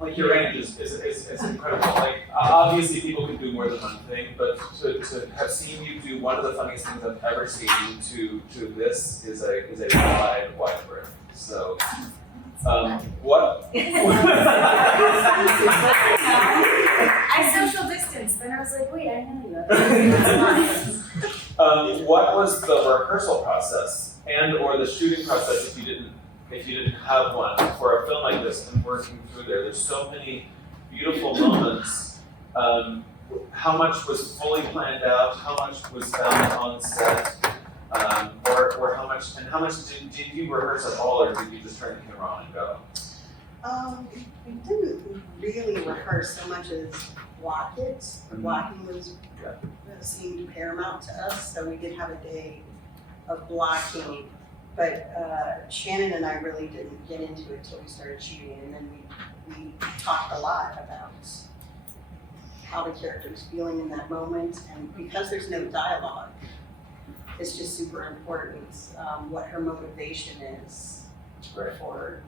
like your range is incredible. Like obviously people can do more than one thing, but to have seen you do one of the funniest things I've ever seen to this is a wide berth. So what? I social distanced, then I was like, wait, I know you. What was the rehearsal process and or the shooting process if you didn't have one for a film like this and working through there? There's so many beautiful moments. How much was fully planned out? How much was found on set? Or how much did you rehearse at all, or did you just turn the camera on and go? We didn't really rehearse so much as block it. Blocking was seemed paramount to us, so we did have a day of blocking. But Shannon and I really didn't get into it till we started shooting, and then we talked a lot about how the character was feeling in that moment, and because there's no dialogue, it's just super important what her motivation is. Right. For,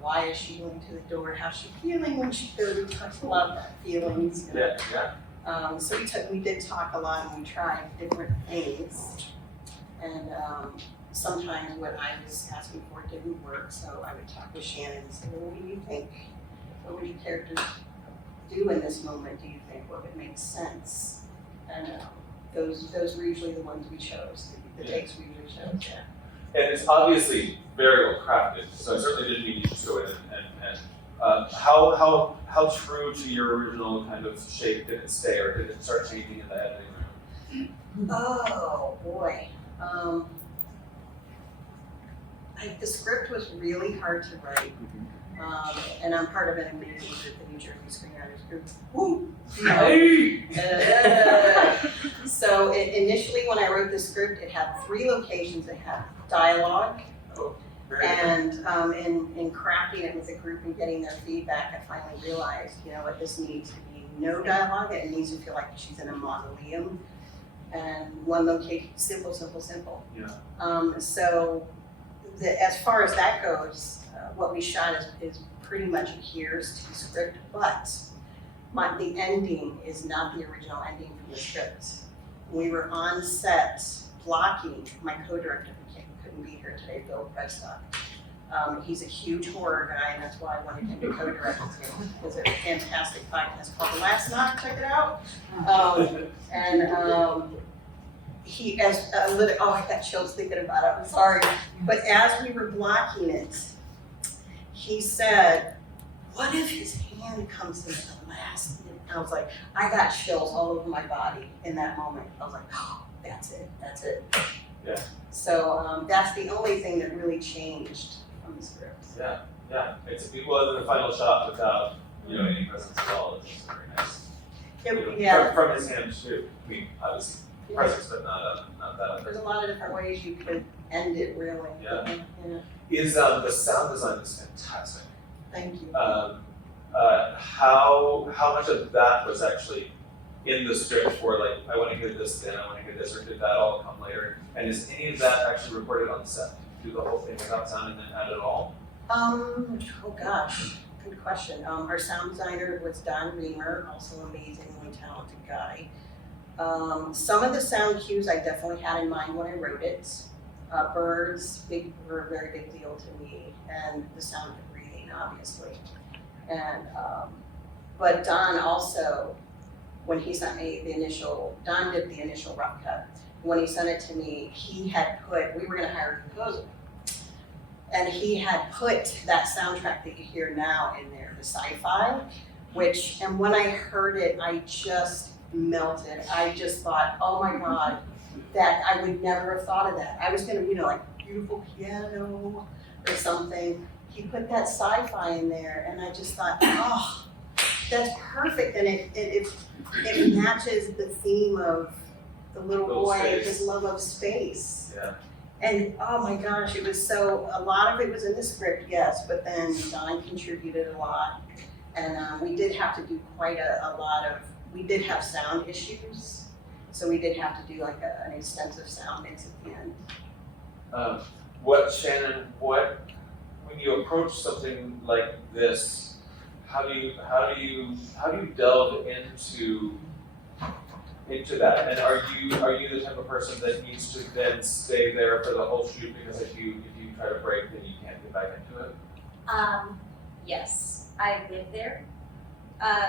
why is she going to the door? How's she feeling when she goes? We talked a lot about feelings. Yeah. So we did talk a lot, and we tried different things. And sometimes what I was asking for didn't work, so I would talk with Shannon and say, well, what do you think? What would your characters do in this moment? Do you think what would make sense? And those were usually the ones we chose. The takes we usually chose. Yeah. And it's obviously very well crafted, so I certainly didn't mean to it. And how true to your original kind of shape did it stay, or did it start changing in the editing room? Oh boy, the script was really hard to write, and I'm part of an amazing group, the New Jersey Screenwriters Group. Woo! So initially, when I wrote the script, it had 3 locations. It had dialogue, and in crafting it with the group and getting their feedback, I finally realized, what this needs to be no dialogue. It needs to feel like she's in a mausoleum, and one location, simple. Yeah. So as far as that goes, what we shot is pretty much adheres to the script, but the ending is not the original ending from the script. We were on set blocking. My co-director couldn't be here today, Bill Prescott. He's a huge horror guy, and that's why I wanted him to co-direct with me. It's a fantastic podcast called The Last Knock. Check it out. He, I got chills thinking about it. I'm sorry, but as we were blocking it, he said, "What if his hand comes in at the last?" And I was like, I got chills all over my body in that moment. I was like, oh, that's it. Yeah. So that's the only thing that really changed from the script. Yeah. It's well, the final shot without any presence at all. It's very nice. From his hand too. I mean, obviously presence, but not that. There's a lot of different ways you could end it, really. Yeah. Is the sound design is fantastic. Thank you. How much of that was actually in the script for, like, I want to hear this, then I want to hear this, or did that all come later? And is any of that actually recorded on set? Do the whole thing without sound and then add it all? Oh gosh, good question. Our sound designer was Don Reamer, also an amazingly talented guy. Some of the sound cues I definitely had in mind when I wrote it. Birds were a very big deal to me, and the sound of breathing, obviously. And but Don also, when he sent me Don did the initial rough cut. When he sent it to me, we were gonna hire a composer. And he had put that soundtrack that you hear now in there, the sci-fi, and when I heard it, I just melted. I just thought, oh my God, that I would never have thought of that. I was gonna, like beautiful piano or something. He put that sci-fi in there, and I just thought, oh, that's perfect. And it matches the theme of the little boy, his love of space. Yeah. And oh my gosh, it was a lot of it was in the script, yes, but then Don contributed a lot. And we did have to do quite a lot we did have sound issues. So we did have to do like an extensive sound mix at the end. Shannon, when you approach something like this, how do you delve into that? And are you the type of person that needs to then stay there for the whole shoot, because if you try to break, then you can't get back into it? Yes, I live there.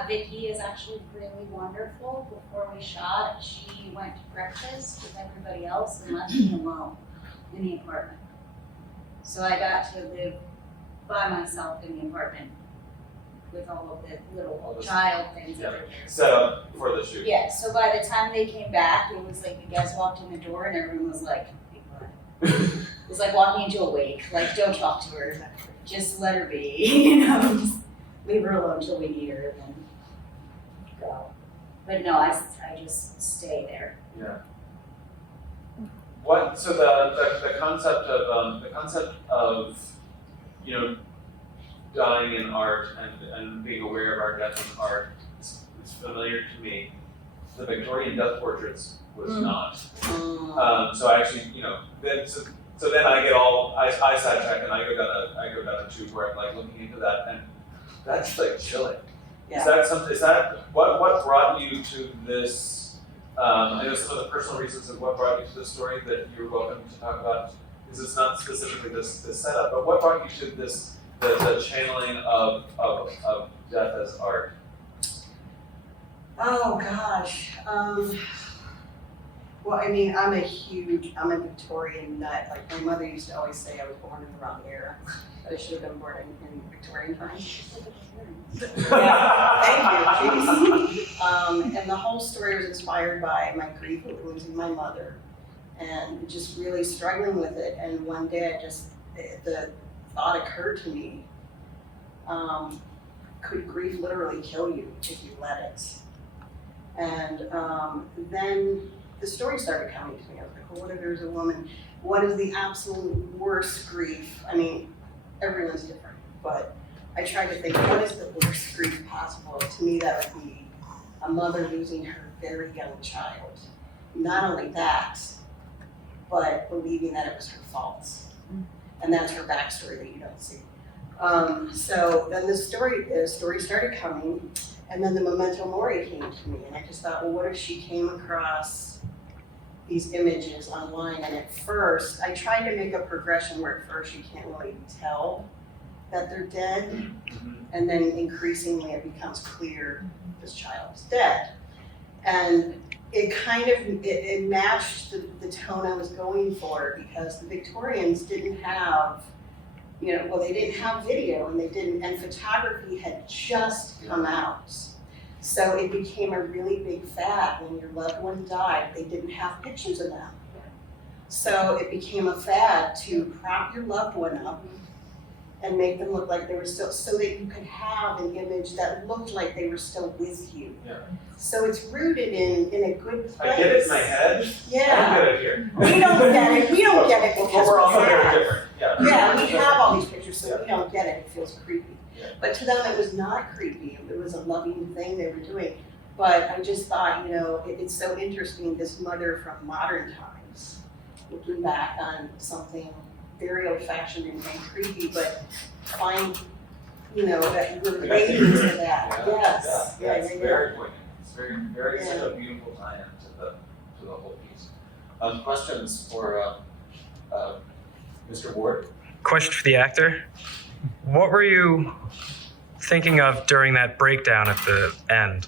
Vicky is actually really wonderful. Before we shot, she went to breakfast with everybody else and left me alone in the apartment. So I got to live by myself in the apartment with all of the little child things that are there. Set up for the shoot. Yeah, so by the time they came back, it was like you guys walked in the door and everyone was like, "Hey, what?" It was like walking into a wake, like don't talk to her, just let her be, you know, just leave her alone until we need her and then go. But no, I just stay there. Yeah. What, so the concept of, you know, dying in art and being aware of our death in art is familiar to me. The Victorian death portraits was not. So I actually, you know, so then I get all I sidetrack and I go down a tube where I'm like looking into that, and that's like chilling. Yeah. Is that what brought you to this? I know some of the personal reasons of what brought you to this story that you're welcome to talk about, because it's not specifically this setup, but what brought you to this, the channeling of death as art? Oh gosh. Well, I mean, I'm a Victorian nut. Like my mother used to always say I was born in the wrong era. I should have been born in Victorian times. Yeah, thank you. Jeez. And the whole story was inspired by my grief of losing my mother and just really struggling with it. And one day the thought occurred to me, could grief literally kill you if you let it? And then the story started coming to me. I was like, well, what if there's a woman? What is the absolute worst grief? I mean, everyone's different, but I tried to think, what is the worst grief possible? To me, that would be a mother losing her very young child. Not only that, but believing that it was her fault. And that's her backstory that you don't see. So then the story started coming, and then the Memento Mori came to me, and I just thought, well, what if she came across these images online? And at first, I tried to make a progression where at first you can't really tell that they're dead, and then increasingly it becomes clear this child is dead. And it kind of, it matched the tone I was going for, because the Victorians didn't have, you know, well, they didn't have video, and photography had just come out. So it became a really big fad. When your loved one died, they didn't have pictures of them. So it became a fad to prop your loved one up and make them look like they were still, so that you could have an image that looked like they were still with you. Yeah. So it's rooted in a good place. I get it in my head. Yeah. I don't get it here. We don't get it. We don't get it because Well, we're also we very have. different. Yeah. Yeah, we have all these pictures, so we don't get it. It feels creepy. Yeah. But to them, it was not creepy. It was a loving thing they were doing. But I just thought, you know, it's so interesting, this mother from modern times, looking back on something very old-fashioned and creepy, but find, you know, that you relate to that. Yes. Yeah. It's Yeah. very poignant. It's very such a beautiful tie-in to the whole piece. Questions for Mr. Ward? Question for the actor. What were you thinking of during that breakdown at the end?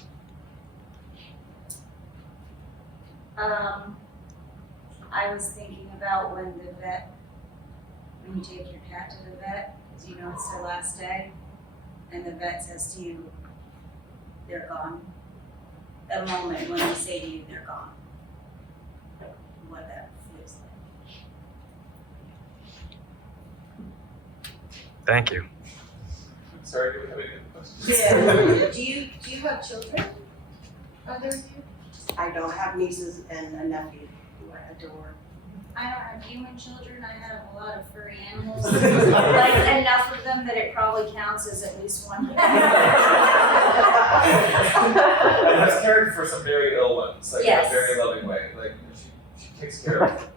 I was thinking about when you take your cat to the vet, because you know it's their last day, and the vet says to you, they're gone. The moment when they say to you, they're gone. What that feels like. Thank you. Sorry, do we have any other questions? Yeah. Do you have children? Either of you? I don't have nieces and a nephew who I adore. I don't have human children, I have a lot of furry animals. Like enough of them that it probably counts as at least one. And has cared for some very ill ones, like in a Yes. very loving way. Like she takes care of them.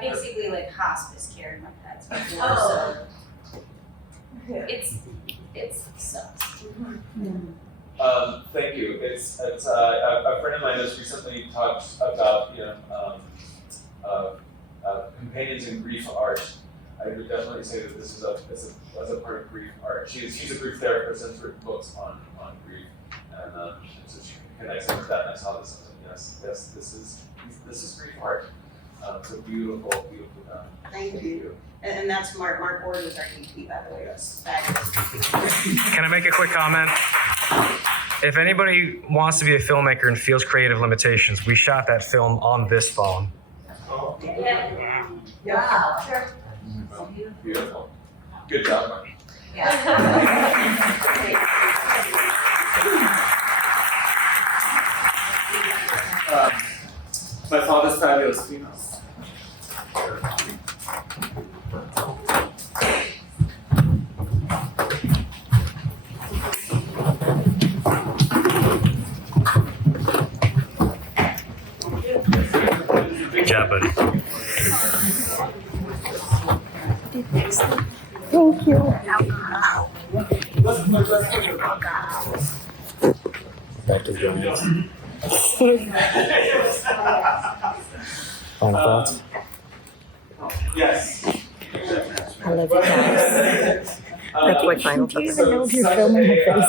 Basically like hospice care of my pets before, Oh. so. It's it sucks. Thank you. It's a friend of mine has recently talked about companions in grief art. I would definitely say that this is as a part of grief art. She's a grief therapist and has written books on grief, and so she connects with that. And I saw this. I was like, yes, this is grief art. It's a beautiful done. Thank you. And that's Mark Ward was our EP, by the way. That's fabulous. Can I make a quick comment? If anybody wants to be a filmmaker and feels creative limitations, we shot that film on this phone. Oh, Yeah. Wow. Sure. beautiful. Good job, Mark. My father's fabulous females. Good job, buddy. Thank you. Back to Jones. Final thoughts? Yes. I love you guys. That's my final thoughts. So I don't know if you're filming my face.